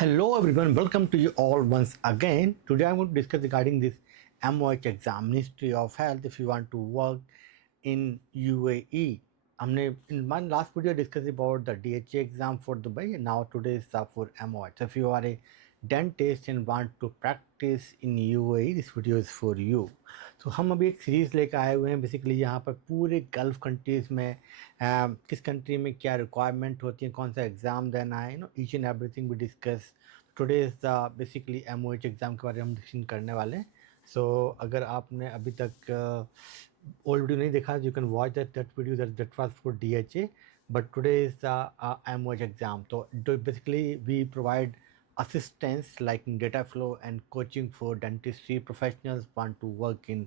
Hello everyone, welcome to you all once again. Today I'm going to discuss regarding this MOH exam, Ministry of Health, if you want to work in UAE. हमने in my last video discussed about the DHA exam for Dubai and now today is for MOH. So if you are a dentist and want to practice in UAE, this video is for you. So हम अभी एक सीरीज़ लेकर आए हुए हैं बेसिकली यहाँ पर पूरे गल्फ़ कंट्रीज़ में किस कंट्री में क्या रिक्वायरमेंट होती है, कौन सा एग्ज़ाम देना है, each and everything we discuss. Today is the basically MOH exam के बारे में हम डिस्कशन करने वाले हैं. सो अगर आपने अभी तक ओल्ड वीडियो नहीं देखा, you can watch that video that was for DHA, but today is the MOH exam. तो basically we provide assistance like in data flow and coaching for dentistry professionals want to work in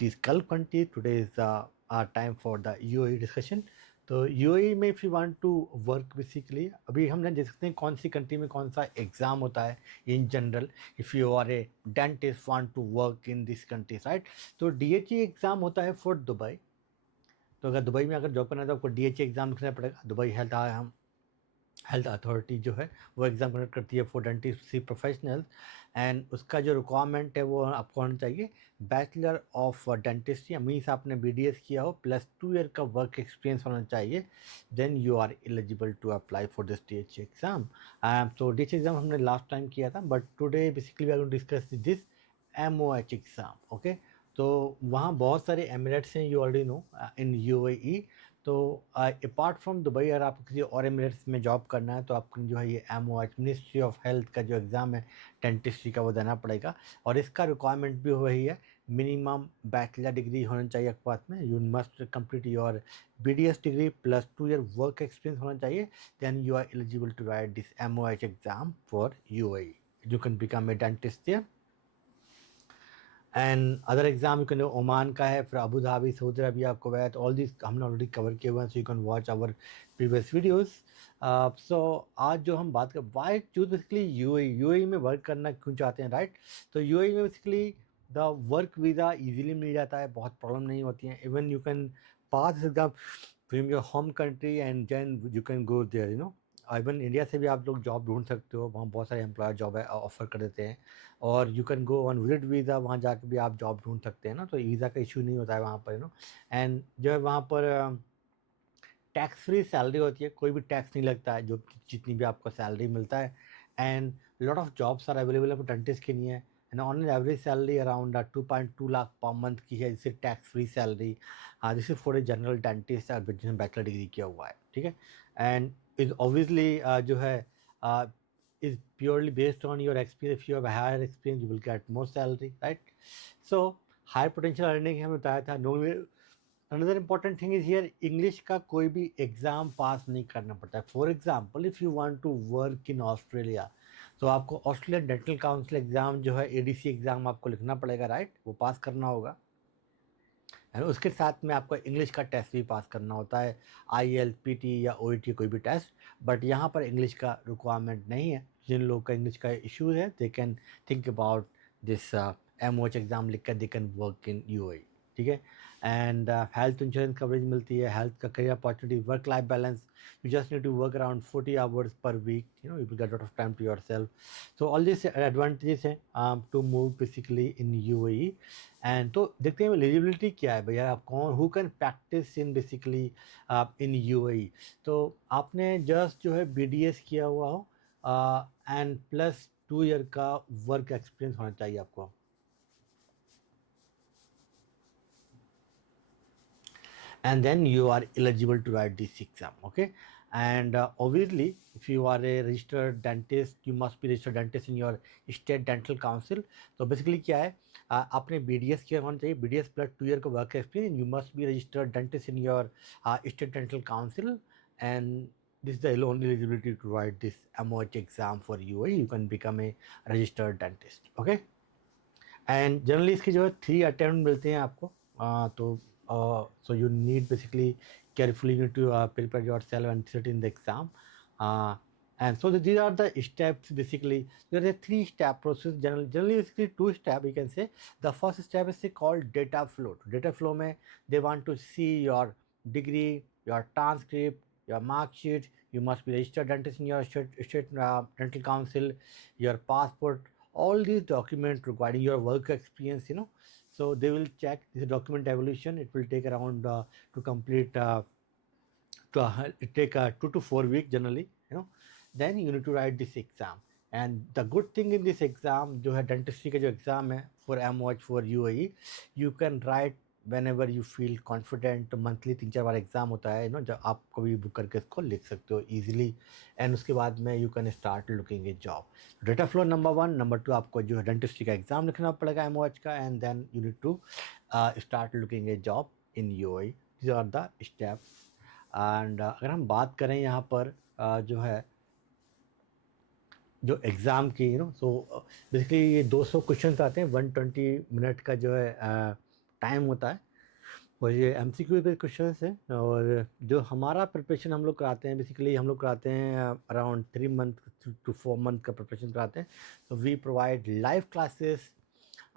these Gulf countries. Today is our time for the UAE discussion. तो UAE में if you want to work basically अभी हम देख सकते हैं कौन सी कंट्री में कौन सा एग्ज़ाम होता है in general. If you are a dentist want to work in this country right, तो DHA एग्ज़ाम होता है फॉर दुबई. तो अगर दुबई में अगर जॉब करना है तो आपको DHA एग्ज़ाम लिखना पड़ेगा. दुबई हेल्थ अथॉरिटी जो है वो एग्ज़ाम कंडक्ट करती है फॉर डेंटिस्ट्री प्रोफेशनल्स. एंड उसका जो रिक्वायरमेंट है वो आपको होना चाहिए बैचलर ऑफ डेंटिस्ट्री, मीन्स आपने BDS किया हो प्लस 2 ईयर का वर्क एक्सपीरियंस होना चाहिए. Then you are eligible to apply for this DHA exam. तो DHA एग्ज़ाम हमने लास्ट टाइम किया था, but today basically we are going to discuss this MOH exam. Okay, तो वहाँ बहुत सारे एमिरेट्स हैं, you already know, in UAE. तो अपार्ट फ्रॉम दुबई अगर आपको किसी और एमिरेट्स में जॉब करना है तो आपको जो है ये MOH मिनिस्ट्री ऑफ हेल्थ का जो एग्ज़ाम है डेंटिस्ट्री का वो देना पड़ेगा. और इसका रिक्वायरमेंट भी वही है, मिनिमम बैचलर डिग्री होना चाहिए आपके पास में. You must complete your BDS degree plus 2 year work experience होना चाहिए. Then you are eligible to write this MOH exam for UAE. You can become a dentist there. And other exam you can Oman का है, फिर Abu Dhabi, Saudi Arabia, Kuwait, all this हमने already cover किए हुए हैं. So you can watch our previous videos. So आज जो हम बात कर वाई चूज बेसिकली UAE में वर्क करना क्यों चाहते हैं राइट. तो UAE में basically the work visa easily मिल जाता है, बहुत प्रॉब्लम नहीं होती है. Even you can pass exam from your home country and then you can go there. Even India से भी आप लोग जॉब ढूंढ सकते हो, वहाँ बहुत सारे एम्प्लॉयर जॉब है ऑफर कर देते हैं. और you can go on visit visa, वहाँ जाकर भी आप जॉब ढूंढ सकते हैं ना, तो वीज़ा का इशू नहीं होता है वहाँ पर. एंड जो है वहाँ पर टैक्स फ्री सैलरी होती है, कोई भी टैक्स नहीं लगता है जो जितनी भी आपको सैलरी मिलता है. And lot of jobs are available है डेंटिस्ट के लिए. And on an average salary around 2.2 lakh पर मंथ की है, जिससे tax free salary. This is for a general dentist जिसने बैचलर डिग्री किया हुआ है, ठीक है. एंड इज ऑब्वियसली जो है is purely based on your experience. If you have a higher experience, you will get more salary, right? So high potential earning हमें बताया था. No, another important thing is here, English का कोई भी exam pass नहीं करना पड़ता है. For example if you want to work in Australia, तो आपको ऑस्ट्रेलियन डेंटल काउंसिल एग्ज़ाम जो है ADC एग्ज़ाम आपको लिखना पड़ेगा राइट, वो पास करना होगा. एंड उसके साथ में आपको इंग्लिश का टेस्ट भी पास करना होता है, IELTS, PT या OET कोई भी टेस्ट. बट यहाँ पर इंग्लिश का रिक्वायरमेंट नहीं है. जिन लोग का इंग्लिश का इशू है they can think about this MOH exam लिख कर they can work in UAE, ठीक है. एंड हेल्थ इंश्योरेंस कवरेज मिलती है, हेल्थ का career opportunity, work life balance. You just need to work around 40 hours per week, you will get lot of time to yourself. So all this advantages हैं to move basically in UAE. And तो देखते हैं eligibility क्या है भैया, आप कौन who can practice in basically in UAE. तो आपने जस्ट जो है BDS किया हुआ हो एंड प्लस 2 ईयर का वर्क एक्सपीरियंस होना चाहिए आपको. And then you are eligible to write this exam, okay. And obviously if you are a registered dentist, you must be registered dentist in your state dental council. तो basically क्या है, आपने BDS किया होना चाहिए, BDS plus 2 year का work experience. You must be registered dentist in your state dental council. And this is the only eligibility to write this MOH exam for UAE. You can become a registered dentist, okay. And generally इसके जो है 3 attempt मिलते हैं आपको. तो so you need basically carefully need to prepare yourself and sit in the exam. And so these are the steps basically. There is a 3-step process. Generally basically 2 step you can say. The first step is called data flow. Data flow में they want to see your degree, your transcript, your mark sheet, you must be registered dentist in your state dental council, your passport, all these documents regarding your work experience, so they will check this document evolution. It will take around to complete it take 2 to 4 weeks generally, then you need to write this exam. And the good thing in this exam जो है dentistry का जो exam है for MOH for UAE, you can write whenever you feel confident. Monthly 3-4 बार एग्जाम होता है, जब आप कभी बुक करके इसको लिख सकते हो easily, एंड उसके बाद में you can start looking a job. Data flow number 1, नंबर 2 आपको जो है डेंटिस्ट्री का एग्जाम लिखना पड़ेगा MOH का, and then you need to start looking a job in UAE। These are the steps. And अगर हम बात करें यहाँ पर जो है जो एग्ज़ाम की, सो बेसिकली ये 200 क्वेश्चन आते हैं, 120 मिनट का जो है टाइम होता है, और ये MCQ पे क्वेश्चन हैं। और जो हमारा प्रिपरेशन हम लोग कराते हैं, बेसिकली हम लोग कराते हैं अराउंड 3 मंथ to 4 मंथ का प्रिपरेशन कराते हैं। तो we provide live classes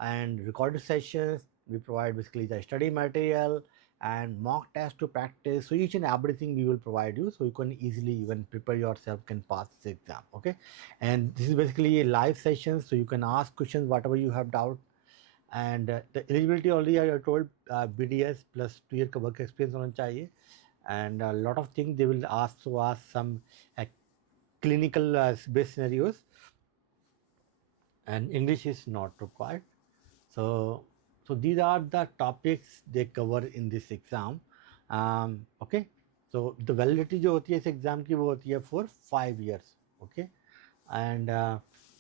and recorded sessions. We provide basically the study material and mock test to practice. So each and everything we will provide you, so you can easily even prepare yourself, can pass this exam. Okay, and this is basically a live session, so you can ask questions whatever you have doubt. And the eligibility already I told, BDS plus 2 year का work experience होना चाहिए, and a lot of things they will ask some clinical based scenarios, and English is not required. So these are the topics they cover in this exam. Okay, so the validity जो होती है इस exam की वो होती है for 5 years. Okay, and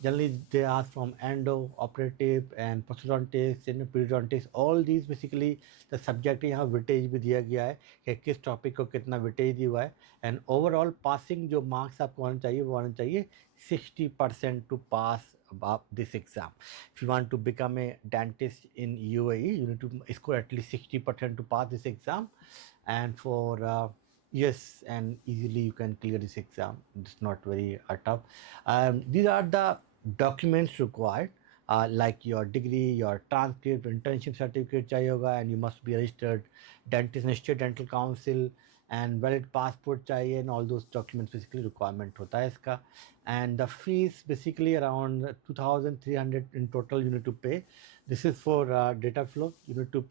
generally they ask from endo, operative and prosthodontics and periodontics. All these basically the subject यहाँ weightage भी दिया गया है कि किस topic को कितना weightage दिया हुआ है, and overall passing जो marks आपको आना चाहिए वो आना चाहिए 60% to pass about this exam. If you want to become a dentist in UAE, you need to score at least 60% to pass this exam, and for yes, and easily you can clear this exam. It's not very tough. These are the documents required, like your degree, your transcript, internship certificate चाहिए होगा, and you must be registered dentist in state dental council, and valid passport चाहिए, and all those documents basically requirement होता है इसका. And the fees basically around 2,300 in total you need to pay. This is for data flow, you need to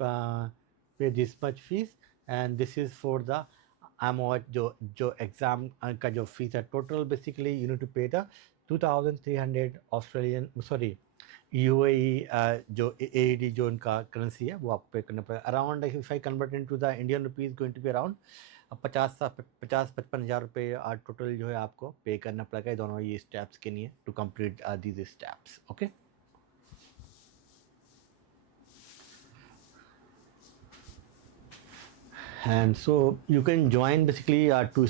pay this much fees, and this is for the MOH जो exam का जो fees है total, basically you need to pay the 2,300 Australian, sorry UAE जो AED जो उनका करेंसी है वो आपको पे करना पड़ेगा। Around if I convert into the Indian rupees going to be around 50-55 हज़ार रुपये टोटल जो है आपको पे करना पड़ेगा दोनों ये स्टेप्स के लिए to complete these steps. Okay, and so you can join basically to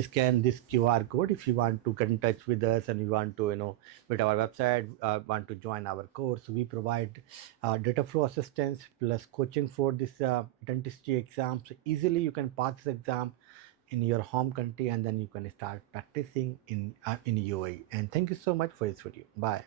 scan this QR code if you want to get in touch with us and you want to with our website, want to join our course. We provide data flow assistance plus coaching for this dentistry exam, so easily you can pass this exam in your home country, and then you can start practicing in UAE. And thank you so much for this video. Bye.